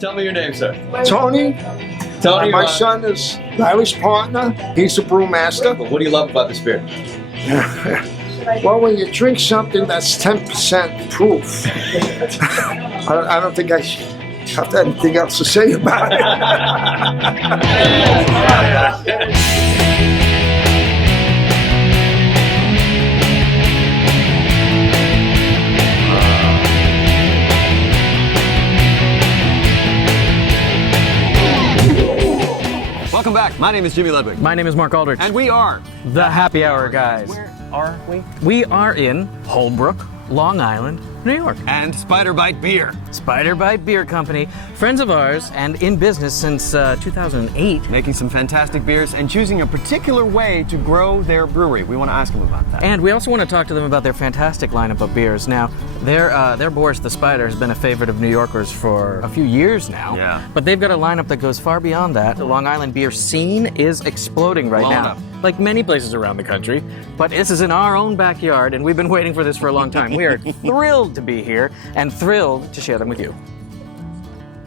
Tell me your name, sir. Tony. Tony. My son is Larry's partner. He's a brewmaster. What do you love about this beer? Well, when you drink something that's 10% proof, I don't think I have anything else to say about it. Welcome back. My name is Jimmy Ludwig. My name is Mark Aldrich. And we are the Happy Hour Guys. Where are we? We are in Holbrook, Long Island, New York. And Spider Bite Beer. Spider Bite Beer Company, friends of ours and in business since 2008. Making some fantastic beers and choosing a particular way to grow their brewery. We want to ask them about that. And we also want to talk to them about their fantastic lineup of beers. Now, their Boris the Spider has been a favorite of New Yorkers for a few years now. Yeah. But they've got a lineup that goes far beyond that. The Long Island beer scene is exploding right now. Like many places around the country. But this is in our own backyard, and we've been waiting for this for a long time. We are thrilled to be here and thrilled to share them with you.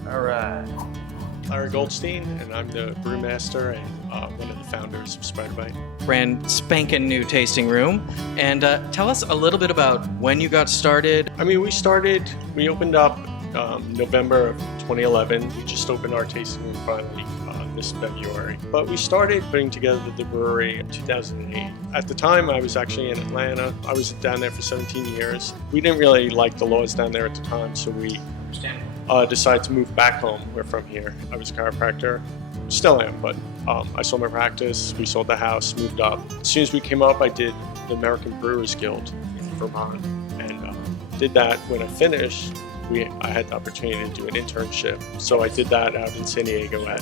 All right. Larry Goldstein, and I'm the brewmaster and one of the founders of Spider Bite. Brand spanking new tasting room. And tell us a little bit about when you got started. I mean, we opened up November of 2011. We just opened our tasting room finally this February. But we started putting together the brewery in 2008. At the time, I was actually in Atlanta. I was down there for 17 years. We didn't really like the laws down there at the time, so we decided to move back home. We're from here. I was a chiropractor, still am, but I sold my practice, we sold the house, moved up. As soon as we came up, I did the American Brewers Guild in Vermont, and did that. When I finished, I had the opportunity to do an internship, so I did that out in San Diego at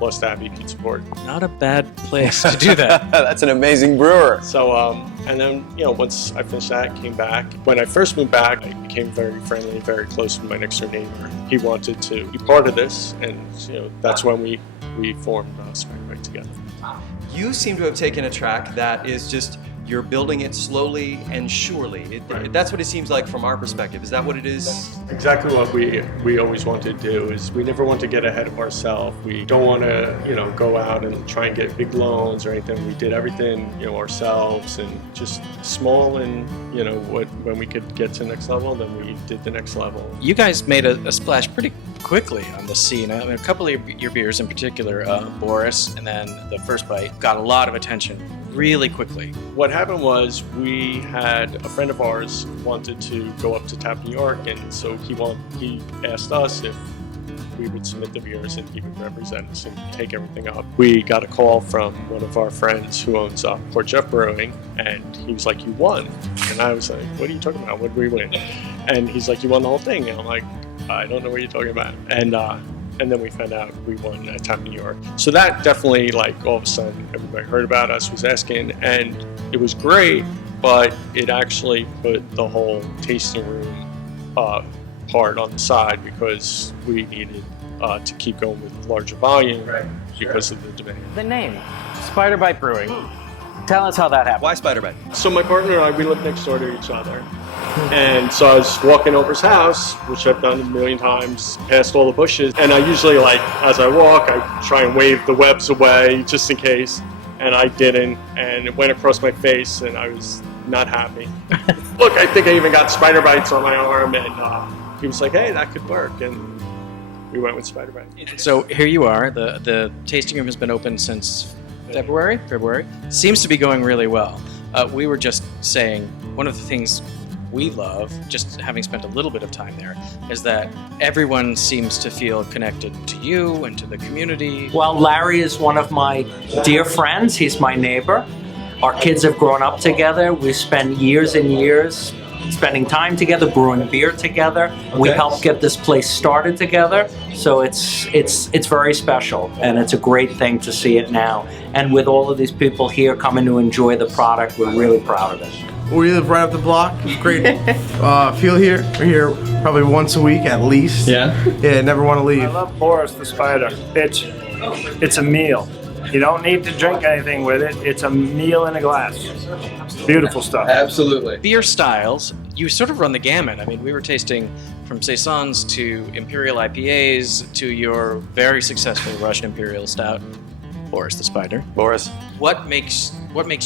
Lost Abbey Pizza Port. Not a bad place to do that. That's an amazing brewer. So, and then, once I finished that, came back. When I first moved back, I became very friendly, very close with my next door neighbor. He wanted to be part of this, and that's when we formed Spider Bite together. You seem to have taken a track that is just, you're building it slowly and surely. Right. That's what it seems like from our perspective. Is that what it is? That's exactly what we always want to do. Is we never want to get ahead of ourselves. We don't want to go out and try and get big loans or anything. We did everything ourselves, and just small, and when we could get to the next level, then we did the next level. You guys made a splash pretty quickly on the scene. I mean, a couple of your beers in particular, Boris and then the First Bite, got a lot of attention really quickly. What happened was, we had a friend of ours wanted to go up to Tap New York, and so he asked us if we would submit the beers and he would represent us and take everything up. We got a call from one of our friends who owns Port Jeff Brewing, and he was like, "You won." And I was like, "What are you talking about? What did we win?" And he's like, "You won the whole thing." And I'm like, "I don't know what you're talking about." And then we found out we won at Tap New York. So that definitely, all of a sudden, everybody heard about us, was asking, and it was great, but it actually put the whole tasting room part on the side, because we needed to keep going with larger volume because of the demand. The name, Spider Bite Brewing. Tell us how that happened. Why Spider Bite? So my partner and I, we live next door to each other. And so I was walking over his house, which I've done a million times, past all the bushes. And I usually, as I walk, I try and wave the webs away just in case. And I didn't, and it went across my face, and I was not happy. Look, I think I even got spider bites on my arm, and he was like, "Hey, that could work." And we went with Spider Bite. So here you are. The tasting room has been open since February. Seems to be going really well. We were just saying, one of the things we love, just having spent a little bit of time there, is that everyone seems to feel connected to you and to the community. Well, Larry is one of my dear friends. He's my neighbor. Our kids have grown up together. We spent years and years spending time together, brewing beer together. Okay. We helped get this place started together. So it's very special, and it's a great thing to see it now. And with all of these people here coming to enjoy the product, we're really proud of it. We live right up the block. It's great feel here. We're here probably once a week at least. Yeah? Yeah, never want to leave. I love Boris the Spider. It's a meal. You don't need to drink anything with it. It's a meal in a glass. Beautiful stuff. Absolutely. Beer styles, you sort of run the gamut. I mean, we were tasting from saisons to imperial IPAs to your very successful Russian Imperial Stout, Boris the Spider. Boris. What makes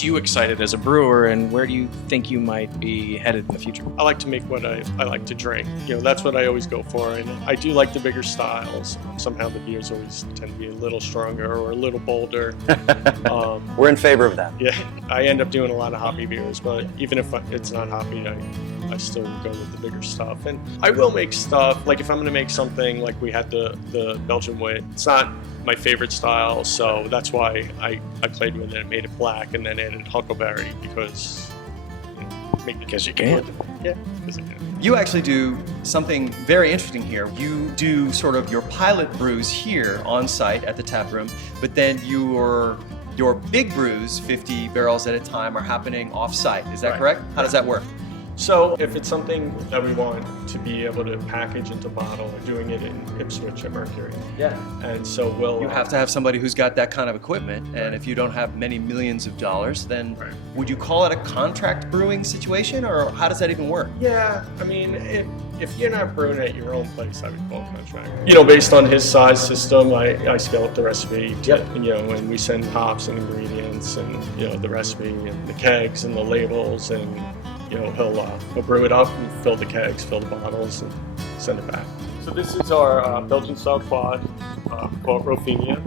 you excited as a brewer, and where do you think you might be headed in the future? I like to make what I like to drink. You know, that's what I always go for, and I do like the bigger styles. Somehow the beers always tend to be a little stronger or a little bolder. We're in favor of that. Yeah, I end up doing a lot of hoppy beers, but even if it's not hoppy, I still go with the bigger stuff. And I will make stuff, like if I'm going to make something like we had the Belgian wit, it's not my favorite style, so that's why I played with it and made it black and then added huckleberry because you can. Yeah, because I can. You actually do something very interesting here. You do sort of your pilot brews here on site at the tap room, but then your big brews, 50 barrels at a time, are happening off site. Is that Right. correct? How does that work? So if it's something that we want to be able to package into bottle, we're doing it in Ipswich at Mercury. Yeah. And so we'll... You have to have somebody who's got that kind of equipment, and if you don't have many millions of dollars, then Right. would you call it a contract brewing situation, or how does that even work? Yeah, I mean, if you're not brewing at your own place, I would call it contract. You know, based on his size system, I scale up the recipe, you know, and we send hops and ingredients and, you know, the recipe and the kegs and the labels, and, you know, he'll brew it up and fill the kegs, fill the bottles, and send it back. So this is our Belgian style quad called Rofinia,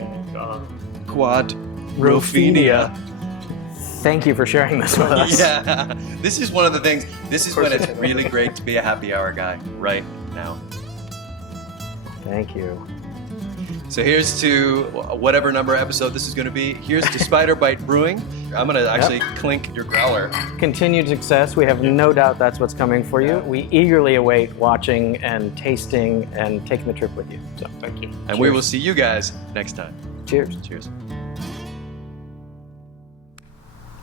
and Quad Rofinia. Thank you for sharing this with us. Yeah, this is one of the things. This is when it's really great to be a happy hour guy right now. Thank you. So here's to whatever number episode this is going to be. Here's to Spider Bite Brewing. I'm going to actually clink your growler. Continued success. We have no doubt that's what's coming for you. We eagerly await watching and tasting and taking the trip with you. So thank you. And we will see you guys next time. cheers. Cheers.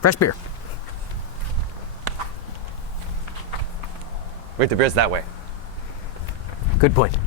Fresh beer. Wait, the beer's that way. Good point.